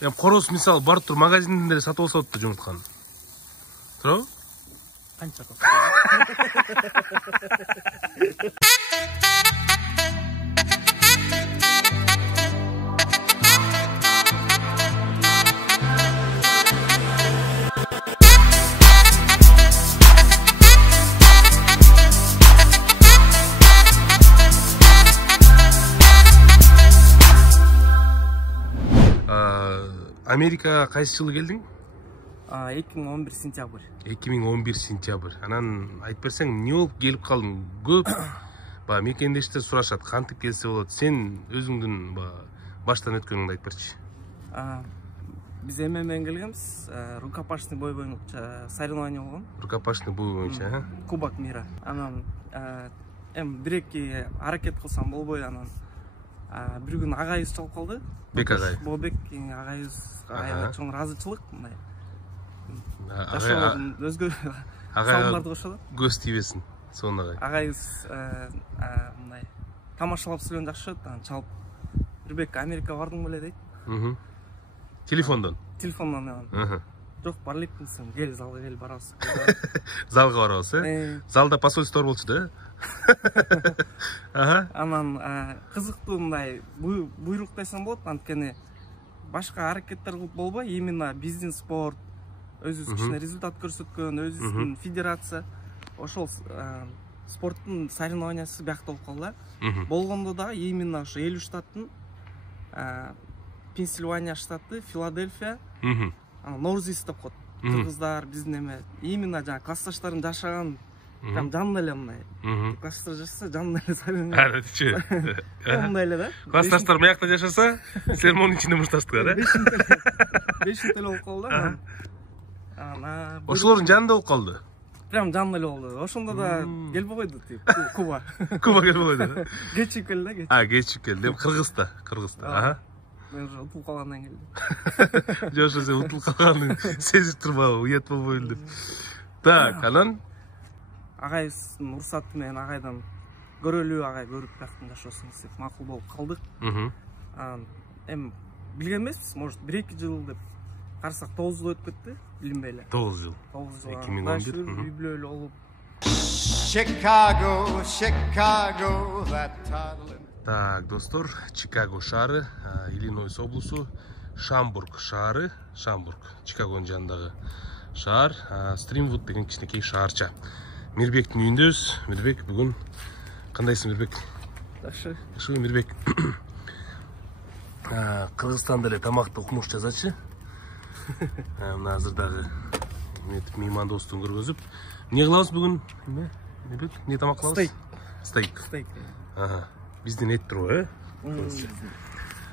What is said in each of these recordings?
Корос мисалы барып туруп магазиндер сатып алса болот да жумуртканы. Туурабы? Канча сатып? Америкага кайсы жылы келдиң? 2011 сентябрь. 2011 сентябрь. Анан айтып берсең, эмне болуп келип калдың? Көп мекендештер сурашат, кантип келсе болот? Сен өзүңдүн баштан өткөнүңдү айтып берчи. Биз эме менен келгенбиз. Рукопашный бой боюнча соревнование болгон. Рукопашный бой боюнча, Кубок мира. Анан бир-эки аракет кылсам болбой, анан бир күн агайыбыз чалып калды. Бек агай. Болбек агайыбыз аябай чоң ыраазычылык, мындай. Өзгө салымдарды кошот. Көз тийбесин, сонун агай. Агайыбыз мындай тамашалап сүйлөгөн жакшы, анан чалып Бирбек Америкага бардың беле дейт. Телефондон. Жок, бар элекмисиң, кел залга кел барабыз. Залга барабыз, Залда посольство болчу да? Анан кызыктуу мындай буйрук десем болот, анткени башка аракеттер кылып болбой, именно бизнес спорт, өзүбүз кичине результат көрсөткөн, өзүбүздүн федерация, ошол спорттун соревнованиясы биякта болуп калды. Болгондо да именно ошо 50 штаттын Пенсильвания штаты, Филадельфия, Норзис деп коет. Кыргыздар биздин эме именно жана классташтарын жашаган там жанында эле мындай. Классташтар жашаса жанында эле соревнование. Мындай эле да. Классташтар биякта жашаса, сен монун ичинде мушташтык, 5 эле болуп калды. Ошолордун жанында болуп калды. Прям жанында эле болду. Ошондо да келбей койду тип Куба. Куба келбей койду. Кечип келди да. Кечип келди. Кыргызда. Мен уже утулуп калгандан келдим. Жок, сен утулуп калганын сезип турбабы, уят болбой элди. Так, анан агайыбыздын уруксаты менен агайдан көрөлү, агай көрүп бияктан жашоосуңуз деп макул болуп калдык. Эми билген эмеспиз, может 1-2 жыл деп карасак 9 жыл өтүп кетти, билинбей эле. 9 жыл. 2011. Үй бүлө эле болуп. Chicago, that title. Так, достор, Чикаго шаары, Иллинойс облусу, Шамбург шаары, Чикагонун жанындагы шаар, Стримвуд деген кичинекей шаарча. Мирбектин үйүндөбүз. Мирбек, бүгүн кандайсың, Мирбек? Жакшы. Жакшы, Мирбек. Кыргызстанда эле тамакты укмуш жазачы. Мына азыр дагы мейман достун көргөзүп. Эмне кылабыз бүгүн? Мирбек, эмне тамак кылабыз? Стейк. Биздин эт турбу,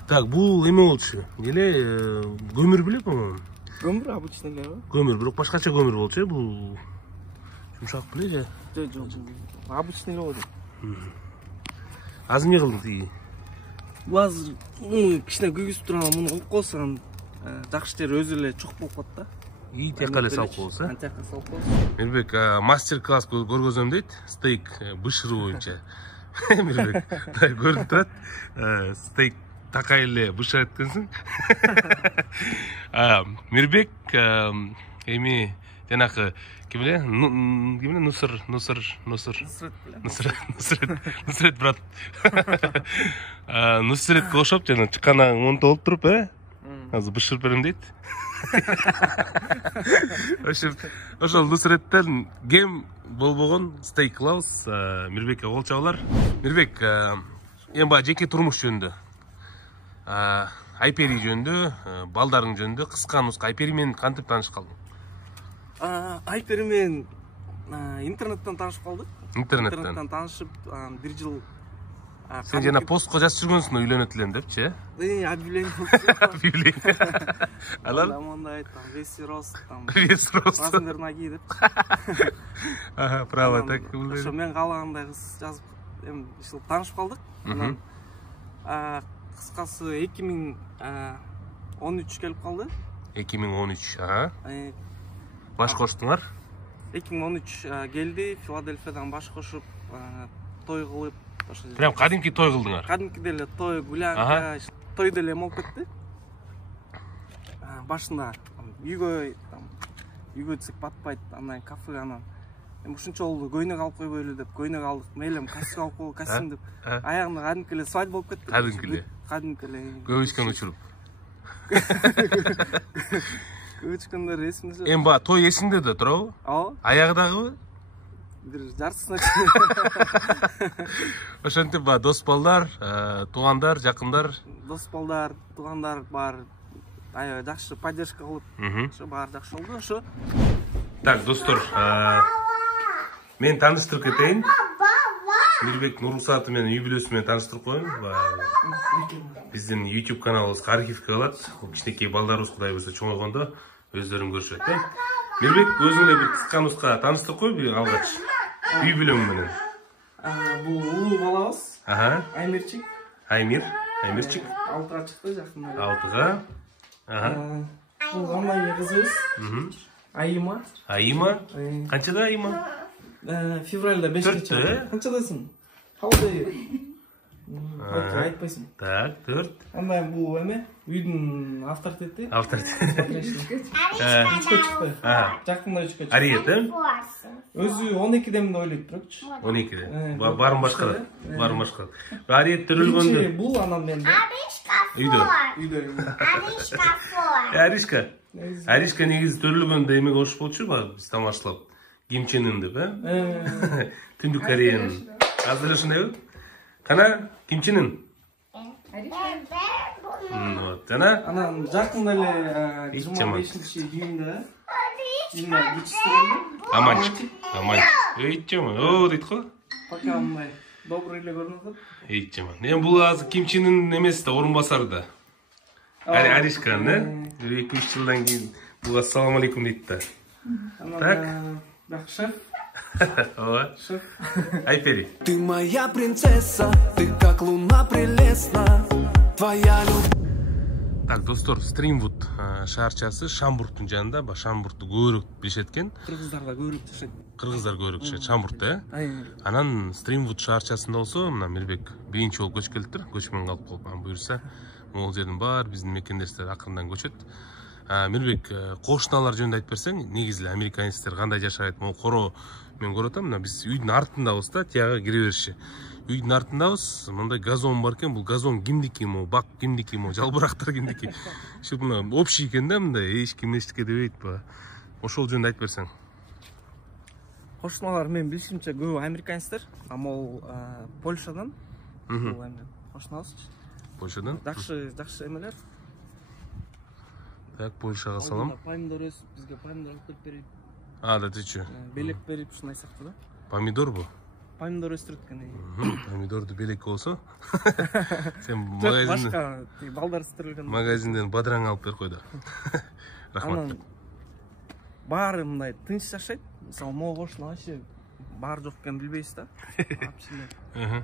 Так, бул эме болчу. Эле көмүр беле, по-моему. Көмүр обычный эле. Көмүр, бирок башкача көмүр болчу, бул жумшак беле же? Жок, обычный эле болду. Азыр эмне кылдың тиги? Бул азыр кичине күйгүзүп турган, муну кылып койсоң жакшы жери өзү эле чок болуп калат да. Тияка эле салып коебуз, Тияка салып коебуз. Мирбек мастер-класс көргөзөм дейт, стейк бышыруу боюнча. Мирбек, көрүнүп турат. Стейк такай эле бышырат экенсиң. Мирбек эми жанакы ким эле? Нусрет брат. Нусретке окшоп жана чыкканан монто болуп туруп, азыр бышырып берем дейт. Ошол Нусреттен кем болбогон стейк кылабыз. Мирбекке кол чабуулар. Мирбек, эми баягы жеке турмуш жөнүндө, Айпери жөнүндө, балдарың жөнүндө кыска нуска Айпери менен кантип таанышып калдың? Айпери менен интернеттен таанышып калдык. Интернеттен таанышып, 1 жыл. Сен жана постко жазып жүргөнсүң, үйлөнөт элем депчи, объявление Объявление. Алар мындай весь рост, Вес рост. размер ноги деп. Право так. Ошо мен каалагандай кыз жазып, эми ушул таанышып калдык. Анан кыскасы 2013 келип калды. 2013, баш коштуңар? 2013 келди, Филадельфиядан баш кошуп, той кылып. Прям кадимки той кылдыңар? Кадимки деле той, гулянка, той деле болуп кетти. башында үйгө тесек батпайт, анан кафе анан. Ушунча болду, көйнөк алып койбой эле деп, көйнөк алдык, мейлем костюм алып койгон костюм деп. Аягында кадимки эле свадьба болуп кетти. Кадимки эле. Көп ичкен учуруп. Көп ичкендер эсимде жок. Эми баа той эсиңде да турабы? Ооба. Аягы дагыбы? Бир жартысына. Ошентип баа дос балдар, туугандар, жакындар. Дос балдар, туугандар бар. Аябай жакшы поддержка кылып, ошо баары жакшы болду. Ошо. Так, достор, мен тааныштырып кетейин. Мирбек Нурулсаатов менен үй бүлөсү менен тааныштырып коеюн. Биздин YouTube каналыбызга архивге калат. Кичинекей балдарыбыз кудай буюрса чоңойгондо өздөрүн көрүшөт. Мирбек, өзүң эле бир кыска нуска тааныштырып кой бир алгач. Үй бүлөң менен. Бул улуу балабыз. Аймирчик. Аймирчик. 6-га чыкты жакында. 6-га. Бул Гамайя кызыбыз. Айыма. Канчада Айыма? Февральда 5-че. Канчадасың? Калды. Айтпайсың. Так, 4. Андан бул эме? Үйдүн авторитети. Чыкты. Жакында чыкты. Ариет, Өзү 12ден деп ойлойт бирокчу. 12де. Барын башкарат. Ариет төрөлгөндө. Бул анан мен. Үйдө. Аришка негизи төрөлгөндө эме кошуп болчу, биз тамашталып. Кимченин деп, Түндүк Кореянын. Азыр ушундайбы? Кана, кимченин? Вот, жана? Анан жакында эле 25-чи дүйүндө. Аманчик. Эйтчеман. О, дейт го. Пока мындай добрый эле көрүнүп атат. Эйтчеман. Эми бул азыр кимченин эмеси да, орун басары да. Аришканын, 2-3 жылдан кийин буга ассаламу алейкум дейт да. Так. Шеф. Ооба. Шеф. Айпери. Ты моя принцесса, ты как луна прелестна, твоя любовь. Так, достор, Стримвуд шаарчасы Шамбургтун жанында, Шамбургту көбүрөөк билишет экен. Кыргыздар да көбүрөөк жашайт. Кыргыздар көбүрөөк жашайт Шамбургда, Анан Стримвуд шаарчасында болсо, мына Мирбек биринчи болуп көчүп келиптир, көчмөн калып калып, буюрса, могул жердин баары биздин мекендештер акырындан көчөт. Мирбек, кошуналар жөнүндө айтып берсең, негизи эле американецтер кандай жашайт? Могу коро мен көрүп атам, мына биз үйдүн артындабыз да, тияга кире бериши. Үйдүн артындабыз, мындай газон бар экен, бул газон кимдики, бак кимдики, жалбырактар кимдики. Ушул мына общий экен да, мындай эч ким эчтеке дебейт ба. Ошол жөнүндө айтып берсең. Кошуналар мен билишимче көбү американецтер, могу Польшадан. Бул эми кошуналабыз. Польшадан? Жакшы эмелер. Так, Польшага салам. Помидор өсүп, бизге помидор алып келип берип. Да тичи. Белек берип, ушундай сыяктуу да. Помидорбу? Помидор өстүрөт экен. Помидорду белек болсо. Сен башка балдар өстүрүлгөн. Магазинден бадыраң алып берип кой да. Рахмат. Анан баары мындай тынч жашайт. Мисалы, могу кошуна вообще баар жок экенин билбейсиз да. Вообще.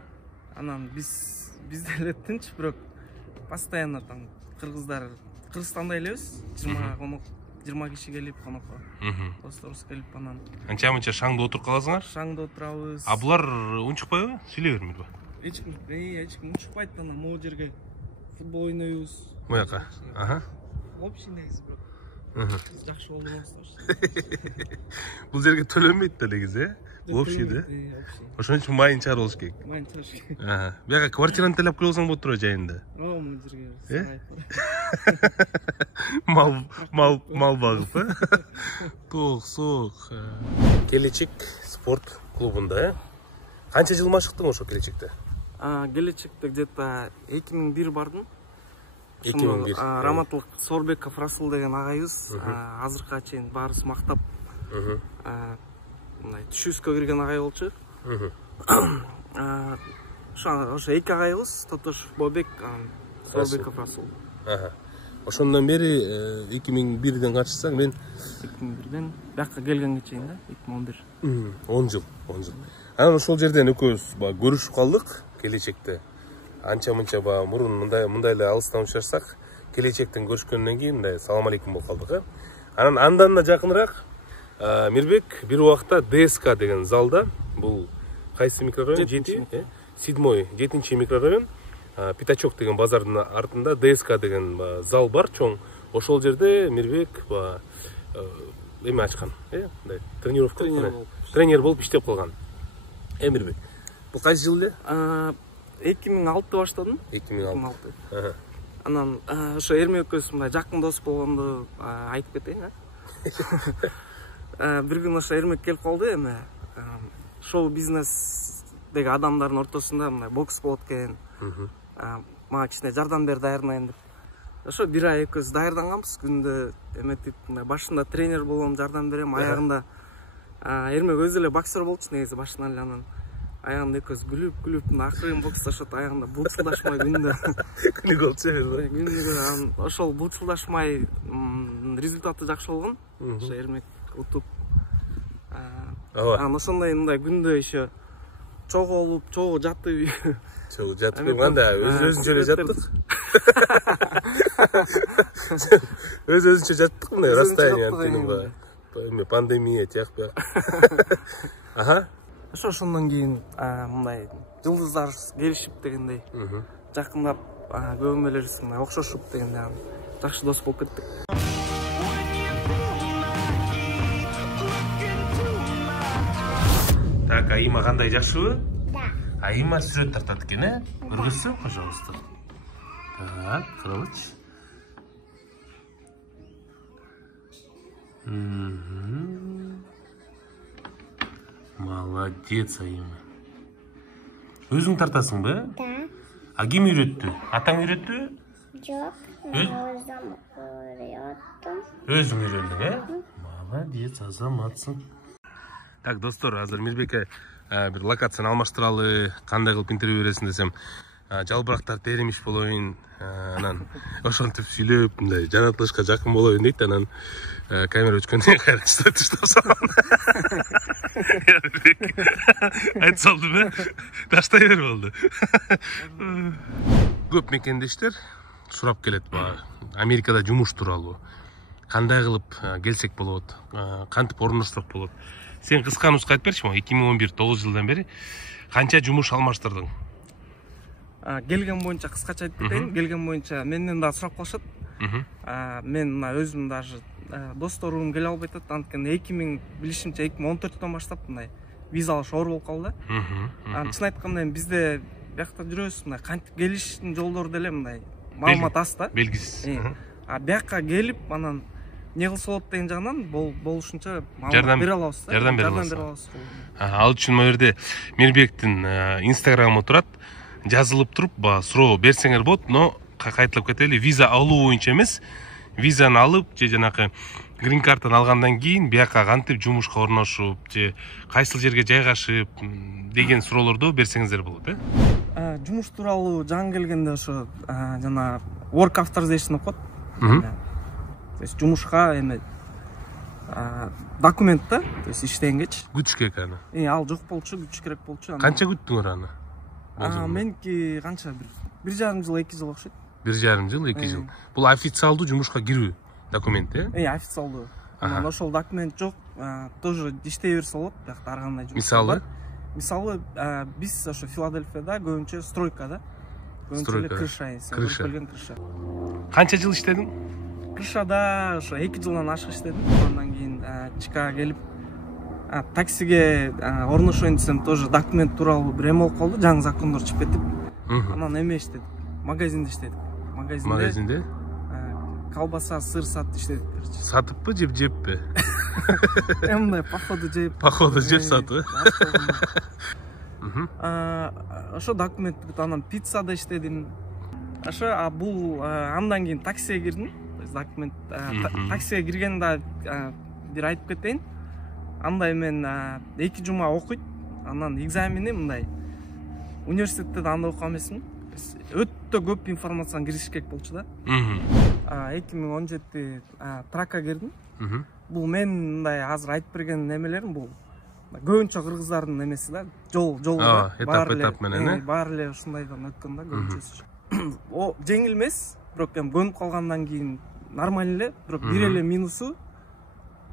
Анан бизде эле тынч, бирок постоянно там кыргыздар Кыргызстанда элебиз, 20 киши келип конокко. Досторубуз келип анан. Анча-мынча шаңда отуруп каласыңар? Шаңда отурабыз. А булар унчукпайбы? Сүйлөй бермейби? Эч ким унчукпайт, анан могу жерге футбол ойнойбуз. Мояка. Общий негизи бирок. Жакшы болмобуз. Бул жерге төлөнбөйт да негизи, общий да? Ошон үчүн майын чаар болуш керек. Майын чаар керек. Бияка квартираны талап келип алсаң болот турбу жайында? Ооба, бул жерге. Мал багып, Ток. Келечек спорт клубунда, Канча жыл машыктың ошо келечекте? Келечекте где-то 2001 бардым. 2001. Раматлык Сорбеков Расул деген агайыбыз азыркыга чейин баарыбыз мактап. Мындай түшүүскө кирген агай болчу. Ошо эки агайыбыз, Тотошев Бобек, Сорбеков Расул. Ошондон бери 2001ден катышсаң, мен 2001ден бияка келгенге чейин да, 2011. 10 жыл. Анан ошол жерден экөөбүз көрүшүп калдык келечекте. Анча-мынча мурун мындай эле алыстан учурсак, келечектен көрүшкөндөн кийин мындай салам алейкум болуп калдык. Андан да жакыныраак Мирбек бир убакта ДСК деген залда, бул кайсы микрорайон? 7-7 микрорайон, Пятачок деген базардын артында ДСК деген зал бар, чоң. ошол жерде Мирбек эме ачкан, мындай тренировка тренер болуп иштеп калган. Мирбек. Бул кайсы жыл эле? 2006 баштадым. 2006. Анан ошо Эрмек экөөбүз мындай жакын дос болгонду айтып кетейин, бир күнү ошо Эрмек келип калды, эме шоу бизнесдеги адамдардын ортосунда мындай бокс болот экен. Мага кичине жардам бер даярданайын деп. Ошо бир ай экөөбүз даярданганбыз, күндө эметип мындай башында тренер болом, жардам берем, аягында Эрмек өзү эле боксер болчу негизи башынан эле, анан аягында экөөбүз күлүп акырын боксташат, аягында булчулдашмай күндө. Күнү болчу, күндө ошол булчулдашмай результаты жакшы болгон. Ошо Эрмек утуп. Анан ошондой мындай күндө еще чогулуп, жатып. Чогуу жатып анда өзүнчө эле жаттык. Өзүнчө жаттык мындай расстояние эме пандемия тияк. Ошондон кийин мындай жылдыздар келишип дегендей жакындап көбөмөлөрүбүз мындай окшошуп дегендей жакшы дос болуп кеттик. Так, Аима кандай, жакшыбы? Да. Аима сүрөт тартат экен, көргөзсүң, пожалуйста. Так, карабычы. Молодец, Аима. Өзүң тартасыңбы? Да. А ким үйрөттү? Атаң үйрөттүбү? Жок, мен өзүм үйрөттүм. Өзүң үйрөндүң, Молодец, азаматсың. Так, достор, азыр Мирбекке бир локацияны алмаштыралы, кандай кылып интервью бересиң десем, жалбырактар теримиш болоюн, анан ошентип сүйлөп, мындай жаратылышка жакын болоюн дейт, анан камера өчкөндөн кийин кайра таштап салган. Айт салдым, таштай бер болду. Көп мекендештер сурап келет баягы Америкада жумуш тууралуу. Кандай кылып келсек болот, кантип орноштурсак болот. Сен кыска нуска айтып берчи, 2011 9 жылдан бери канча жумуш алмаштырдың? Келген боюнча кыскача айтып кетейин. Келген боюнча менден да сурап калышат. Мен өзүм даже досторум келе албай атат, анткени 2000 билишимче 2014төн баштап мындай виза алыш оор болуп калды. Чын айтканда бизде биякта жүрөбүз, мындай кантип келиштин жолдору деле мындай маалымат аз да. Белгисиз. Бияка келип анан не кылса болот деген жагынан болушунча маалымат бере алабыз. Жардам бере алабыз. Ал үчүн могу жерде Мирбектин инстаграмы турат. Жазылып туруп, суроо берсеңер болот, но кайталап кетели, виза алуу боюнча эмес, визаны алып, же жанакы грин картаны алгандан кийин бияка кантип жумушка орношуп, же кайсыл жерге жайгашып деген суроолорду берсеңиздер болот, Жумуш тууралуу жаңы келгенде ошо жана work authorization окот. То есть жумушка эме документ да, то есть иштегенге күтүш керек аны. Ал жок болчу, күтүш керек болчу. Канча күттүңөр аны? Меники канча 1,5 жыл, 2 жыл окшойт. 1,5 жыл, 2 жыл. Бул официалдуу жумушка кирүү документ, официалдуу. Анан ошол документ жок, тоже иштей берсе болот, биякта ар кандай жумуш. Мисалы, биз ошо Филадельфияда көбүнчө стройкада, көбүнчө крыша. Канча жыл иштедиң? Крышада ошо 2 жылдан ашык иштедим. Андан кийин Чикаго келип таксиге орношоюн десем, тоже документ тууралуу бир эме болуп калды, жаңы закондор чыгып кетип. Анан эме иштедик, магазинде иштедик. Магазинде? Колбаса, сыр сатып иштедик. Сатыппы, жеппи? Мындай походу жеп. Походу жеп сатып. Ошо документ бүт, анан пиццада иштедим. Ошо бул андан кийин таксиге кирдим. Документ таксиге киргенде бир айтып кетейин. Андай мен 2 жума окуйт, анан экзамени мындай университетте да андай окуган эмесмин. Өтө көп информацияны киргизиш керек болчу да. 2017 тракка кирдим. Бул мен мындай азыр айтып берген немелерим бул көбүнчө кыргыздардын эмеси да, жолу этап менен, баары эле ушундайдан өткөн да көбүнчөсү. О жеңил эмес, бирок эми көнүп калгандан кийин нормаль эле, бирок бир эле минусу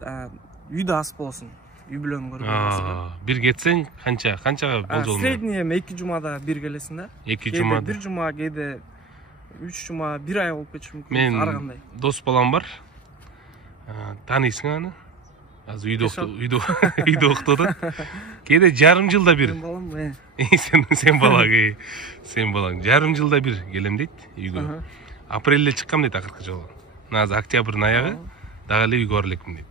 үйдө ас болосуң. Үй бүлөнү көргөн. Бир кетсең канчага болжол? Средний эми 2 жумада бир келесиң да. 2 жумада. Бир жума кээде 3 жума 1 ай болуп кетиши мүмкүн. Мен Ар кандай. дос балам бар. Таанысың аны? Азыр үйдө октоду. Кээде жарым жылда бир. Балам, Сен балаң. Жарым жылда бир келем дейт үйгө. Апрелде чыккам дейт акыркы жолу. Азыр октябрдын аягы дагы эле үйгө бара элекмин дейт.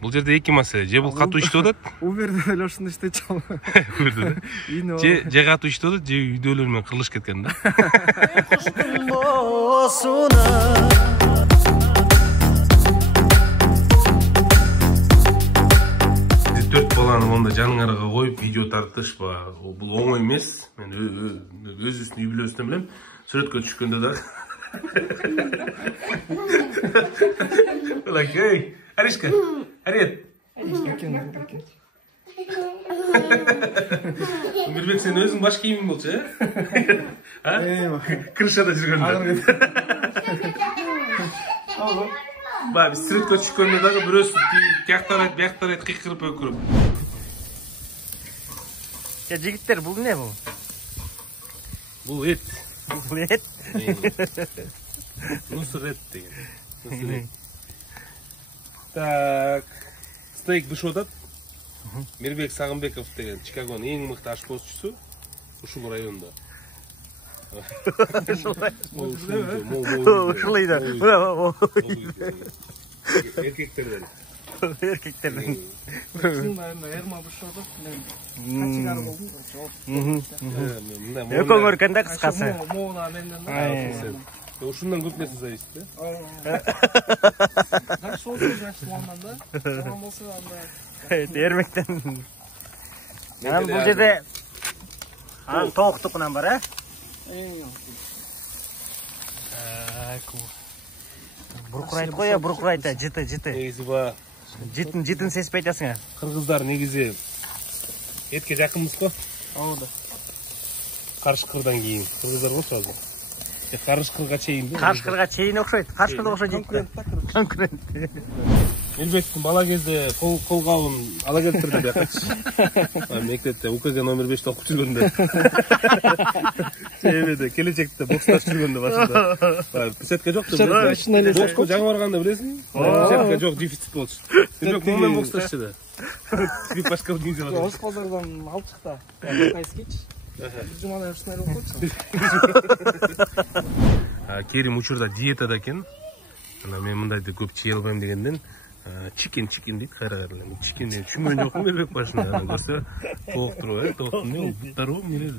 Бул жерде эки маселе. Же бул катуу иштеп атат. Уберде эле ошондой иштечү ал. Же катуу иштеп атат, же үйдөлөр менен кырылышып кеткен да. Төрт баланы монда жаныңарга коюп видео тартыш бул оңой эмес. Мен өзүбүздүн үй бүлөсүнөн билем. Сүрөткө түшкөндө да. Лакей, Аришка, Арет. Мирбек, сен өзүң баш кийимиң болчу, Крышада жүргөндө. Биз сүрөткө түшкөндө дагы бирөөсү тияктар айт кыйкырып өкүрүп. Жигиттер, бул эмне бул? Бул эт. Бул эт? Нуср эт деген. Так, стейк бишип атат. Мирбек Сагынбеков деген Чикагонун эң мыкты ашпозчусу ушул райондо. Ушулай да. Эркектерден. Эрма бишип атат. Качыгар болдум. Экөөңөр кандай кыскасы? Моуна менден да. Ушундан көп нерсе зависит, да? Жакшы болсо жакшы болгондон да. Жаман болсо анда Эрмектен. Анан бул жерде тооктукунан бар, Буркурайт го, буркурайт, жыты. Негизи ба Жытын сезбей атасың. кыргыздар негизи этке жакынбыз го. Ооба. Карышкырдан кийин кыргыздар болчу азыр. Карышкырга чейин. Карышкырга чейин окшойт. Карышкырда окшойт. Конкурент. Мирбектин бала кезде колгабын ала келтирди бuyakачы. Мектепте УКГ номер 5-те окуп жүргөндө. Себеби келечекте боксташ жүргөндө башында. Писетке жокту. Бокско жаңы барганда билесиң? Писетке жок, дефицит болчу. Мирбек момент боксташчы да. Бик башка бир нерсе бар. Ош базардан алып чыкта. Кайсыкич? Жумана ушундай болуп койчу. Керим учурда диетада экен. Мен мындайды көп жей албайм дегенден чикен дейт кайра-кайра. Чикен деп түшүнгөн жокмун Мирбек башында. Анан көрсө тооктуруп, тооктун эмне буттары бу, эмне?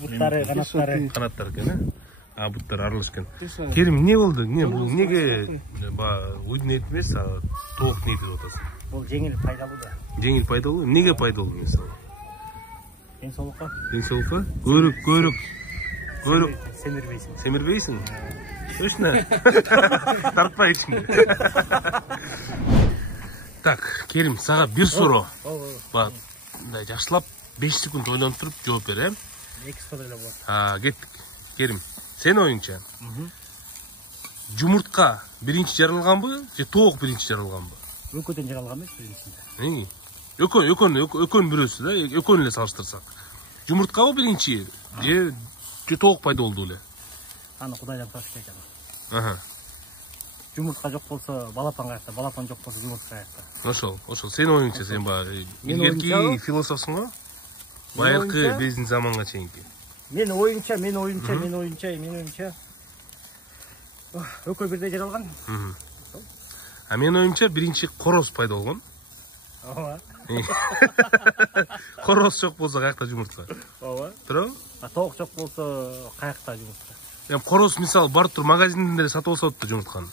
Буттары, канаттар экен, буттар аралашкан. Керим, эмне болду? Бул эмнеге уйдун эти эмес, тооктун эти деп атасың? Бул жеңил пайдалуу да. Жеңил пайдалуу? Эмнеге пайдалуу мисалы? Ден соолукка. Көрүп. Семирбейсиң. Точно? Тартпай ичиңде. Так, Керим, сага бир суроо. Мындай жакшылап 5 секунд ойлонуп туруп жооп бер, 2 соол эле болот. Кеттик. Керим, сен оюңча. Жумуртка биринчи жаралганбы, же тоок биринчи жаралганбы? Экөөдөн жаралган эмес биринчисинде. Экөөнүн бирөөсү да, экөөнү эле салыштырсак. Жумурткабы биринчи же тоок пайда болду эле? Аны Кудайдан сураш керек аны. Жумуртка жок болсо балапан каякта, балапан жок болсо жумуртка каякта. Ошол. Сен оюңча сен баягы илгерки философсуң го? Байыркы биздин заманга чейинки. Мен оюмча экөө бирдей жаралган. Мен оюмча биринчи короз пайда болгон. Ооба. Короз жок болсо каякта жумуртка? Ооба. Туурабы? Тоок жок болсо каякта жумуртка? Короз мисалы барып туруп магазинден сатып алса да жумуртканы.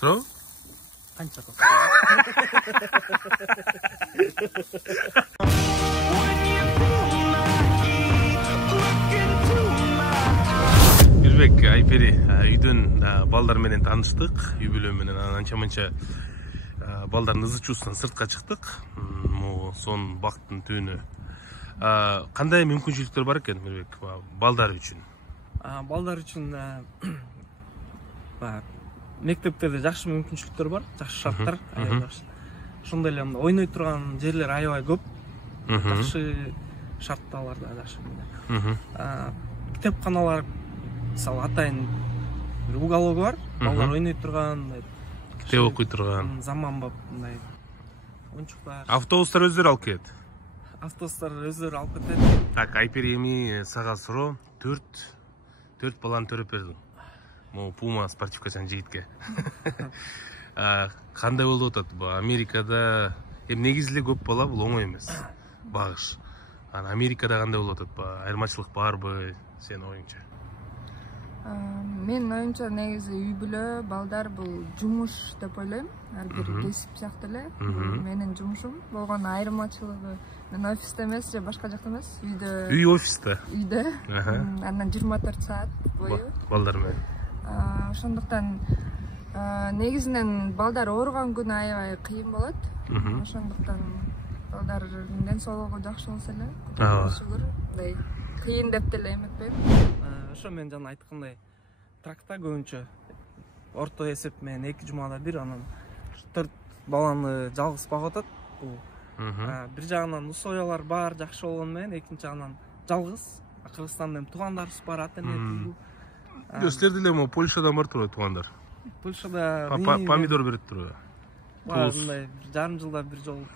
Туурабы? Канча сатып? Бирбек Айпери үйдөн балдар менен тааныштык, үй бүлө менен анча-мынча балдардын ызычуусунан сыртка чыктык. Сон бактын түнү. Кандай мүмкүнчүлүктөр бар экен Бирбек балдар үчүн? Балдар үчүн мектептерде жакшы мүмкүнчүлүктөр бар, жакшы шарттар, ошондой эле ойной турган жерлер аябай көп. Жакшы шартталар да жакшы. Китепканалар мисалы атайын бир угологу бар, балдар ойной турган, китеп окуй турган, заманбап мындай оюнчуктар. Автобустар өздөрү алып келет. Автобустар өздөрү алып кетет. Так, Айпер эми сага суроо, 4 баланы төрөп бердиң. Могу Puma спортивкачан жигитке. Кандай болуп атат бу Америкада? Эми негизи эле көп бала бул оңой эмес. Багыш. Анан Америкада кандай болуп атат? Айырмачылык барбы сенин оюңча? Мен оюмча негизи үй бүлө, балдар бул жумуш деп ойлойм. Ар бир кесип сыяктуу эле. Менин жумушум болгон айырмачылыгы мен офисте эмес же башка жакта эмес, үйдө. Үй офисте. Үйдө. Андан 24 саат бою. Балдар менен. Ошондуктан негизинен балдар ооруган күнү аябай кыйын болот. Ошондуктан балдардын ден соолугу жакшы болсо эле. Шүгүр, мындай кыйын деп деле эметпейм. Ошо мен жана айткандай тракта көбүнчө орто эсеп менен 2 жумада бир, анан 4 баланы жалгыз багып атат. Бул бир жагынан условиялар бар жакшы болгону менен, экинчи жагынан жалгыз. Кыргызстанда туугандарыбыз бар, ата-эне. Силерде эле могу Польшадан бар турбайбы туугандар? Польшада помидор берет турбайбы? Мындай жарым жылда бир жолу.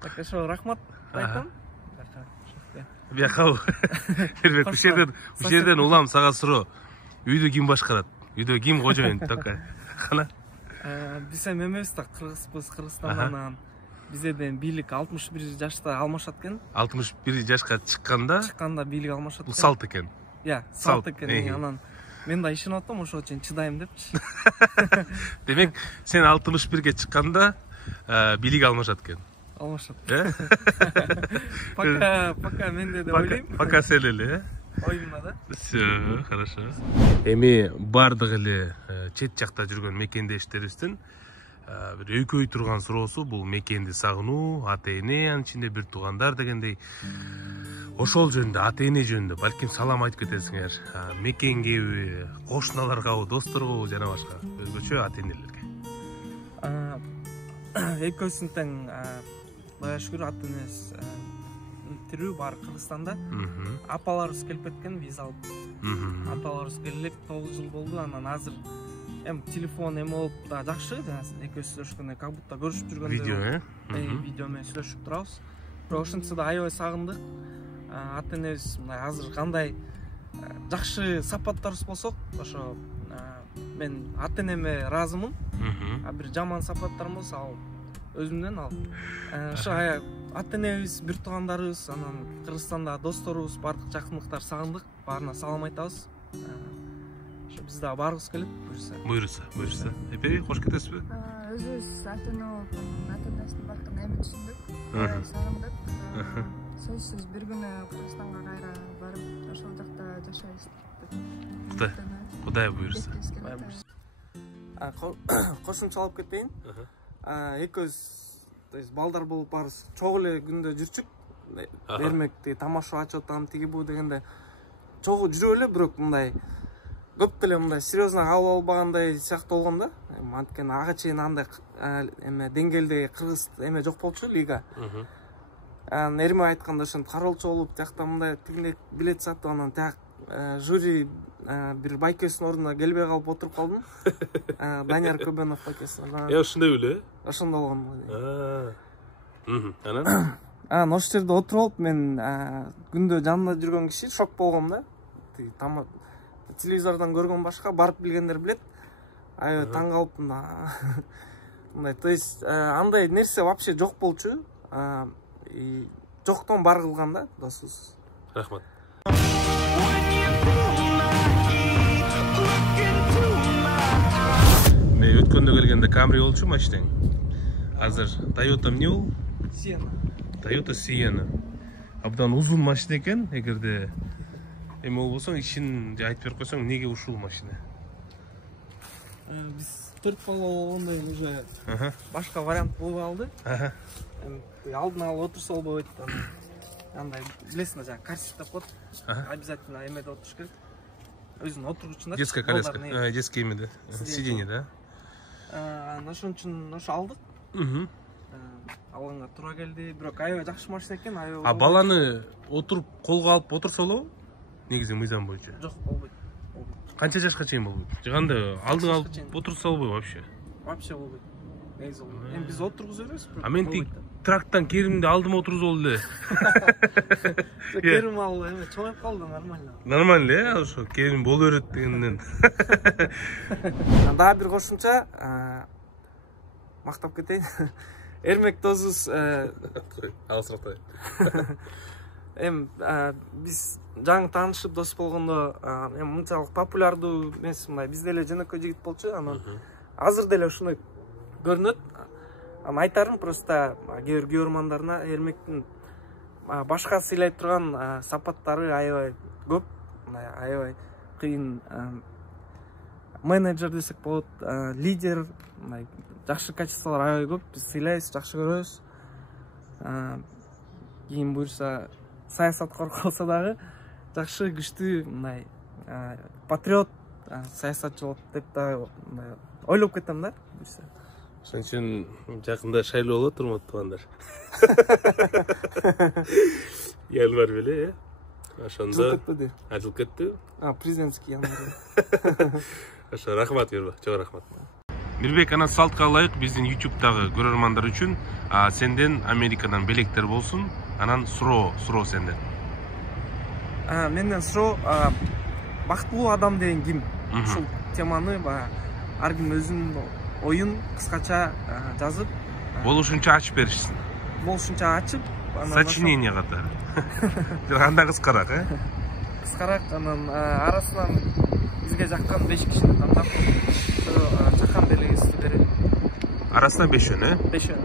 Так, ошо рахмат айтам. Биякабы. Эрбек, бул жерден улам сага суроо. Үйдү ким башкарат? Үйдө ким кожоюн? Така. Кана? Биз эми эмес да, кыргызбыз, Кыргызстандан. Бизден бийлик 61 жашта алмашат экен. 61 жашка чыкканда бийлик алмашат. Бул салт экен. Салт экен. Анан мен да ишенип атам, ошол үчүн чыдайм депчи. Демек, сен 61ге чыкканда бийлик алмашат экен. Алмашат. Пока менде деп ойлойм. Пока сен эле, Оюмда да. Всё, хорошо. Эми бардык эле чет жакта жүргөн мекендештерибиздин бир өйкөй турган суроосу бул мекенди сагынуу, ата-эне, анын ичинде бир туугандар дегендей. Ошол жөнүндө, ата-эне жөнүндө балким салам айтып кетесиңер. Мекенгеби, кошуналаргабы, досторгобу жана башка өзгөчө ата-энелерге. Экөөсүн тең Кудайга шүгүр ата-энебиз тирүү бар Кыргызстанда. Апаларыбыз келип кеткен, виза алып. Апаларыбыз келип 9 жыл болду, анан азыр эми телефон эме болуп да жакшы, экөөбүз сүйлөшкөндө как будто көрүшүп жүргөндөй. Видео менен сүйлөшүп турабыз. Бирок ошентсе да аябай сагындык. Ата-энебиз мындай азыр кандай жакшы сапаттарыбыз болсок, ошо мен ата-энеме ыраазымын. Бир жаман сапаттарым болсо ал өзүмдөн ал. Ошо ата-энебиз, бир туугандарыбыз, анан Кыргызстанда досторубуз, бардык жакындыктар сагындык. Баарына салам айтабыз. Ошо биз да баргыбыз келет, буюрса. Эпей кош кетесизби? Өзүбүз ата-эне болуп, ата-энесин бактын эми түшүндүк. Сагындык. Сөзсүз бир күнү Кыргызстанга кайра барып, ошол жакта жашайбыз. Кудай буюрса. Кошумча алып кетейин. Экөөбүз, то есть балдар болуп барыбыз, чогуу эле күндө жүрчүк. Бермекти, тамаша ачып атам, тиги бу дегенде чогуу жүрүп эле, бирок мындай көп деле мындай серьезно кабыл албагандай сыяктуу болгон да. Анткени ага чейин андай эме деңгээлде кыргыз эме жок болчу, лига. Эрме айтканда ошентип кароолчу болуп, тиякта мындай тигиндей билет сатып, анан тияк жюри бир байкөстүн ордуна келбей калып отуруп калдым. Данияр Көбөнов байкөсү. Ошондой беле? Ошондой болгон. Анан ошол жерде отуруп алып, мен күндө жанымда жүргөн киши шок болгом да. Телевизордон көргөн башка, барып билгендер билет. Аябай таң калып мындай, то есть андай нерсе вообще жок болчу. Жоктон бар кылган да, досубуз. Рахмат. Мен өткөндө келгенде Camry болчу машинең. Азыр Toyota эмне бул? Sienna. Toyota Sienna. Абдан узун машина экен, эгерде эме болбосоң, ишин айтып берип койсоң, эмнеге ушул машина? Биз 4 бала болгондой уже башка вариант болбой калды. Алдын ала отурса болбойт. Андай билесиңер, жана карсит деп коет. Обязательно эмеде отуруш керек. Өзүнүн отургучунда. Детская коляска, детский эмеде, сиденье, да? Ошон үчүн ошо алдык. Алганга туура келди. Бирок аябай жакшы машина экен, аябай. Баланы отуруп колго алып отурса болобу? негизи мыйзам боюнча? Жок, болбойт. Канча жашка чейин болбойт? Же кандай алдың алып отурса болбойбу вообще? Вообще болбойт. Негизи болбойт. Эми биз отургуза беребиз. А мен тик трактан керимди алдыма отургузуп эле. Керим ал эме чоңоюп калды, нормально. Нормально, ошо керим боло берет дегенден. Дагы бир кошумча мактап кетейин. Эрмек досубуз Алысырактай. Биз жаңы таанышып дос болгондо эми мынчалык популярдуу эмес, мындай бизде эле жөнөкөй жигит болчу. Анан азыр деле ушундай көрүнөт. Айтарым просто кээ бир көрөрмандарына Эрмектин башка сыйлай турган сапаттары аябай көп, аябай кыйын менеджер десек болот, лидер, жакшы качестволор аябай көп. Биз сыйлайбыз, жакшы көрөбүз. Кийин буюрса саясаткор калса дагы жакшы, күчтүү, мындай патриот, саясатчы болот деп дагы ойлоп кетем да. Ошон үчүн жакында шайлоо болот, урматтуу туугандар. Январь беле, ошондо жылып кетти. Президентский январь. Ошо рахмат бербе, чоң рахмат. Мирбек, анан салтка ылайык биздин YouTube'дагы көрөрмандар үчүн сенден Америкадан белектер болсун, анан суроо сенден. Менден суроо бактылуу адам деген ким? Ушул теманы ар ким өзүнүн оюн кыскача жазып, болушунча ачып беришсин. Болушунча ачып, сочинение катары. Анда кыскараак, кыскараак, анан арасынан бизге жаккан 5 кишини тандап, жаккан белгисин берет. Арасынан 5 жөн, 5 жөн.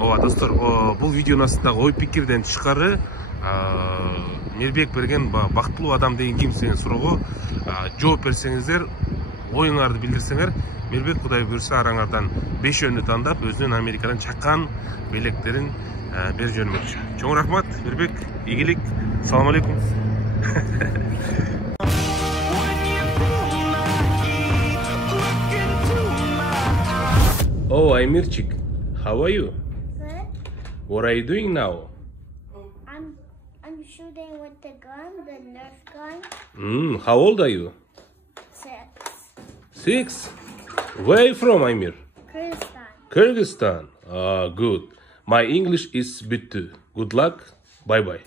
Ооба, достор, бул видеонун астындагы ой пикирден тышкары Мирбек берген бактылуу адам деген ким деген суроого жооп берсеңиздер, оюңарды билдирсеңер, Мирбек Кудай буйрса араңардан 5 жөнү тандап, өзүнүн Америкадан чаккан белектерин берип жөнөмөкчү. Чоң рахмат, Мирбек, ийгилик, салам алейкум. Oh, Аймирчик, how are you? Good. What are you doing now? I'm shooting with the gun, the Nerf gun. How old are you? 6. 6? Where are you from, Aymir? Kyrgyzstan. Kyrgyzstan. Ah, good. My English is bitti. Good luck. Bye bye.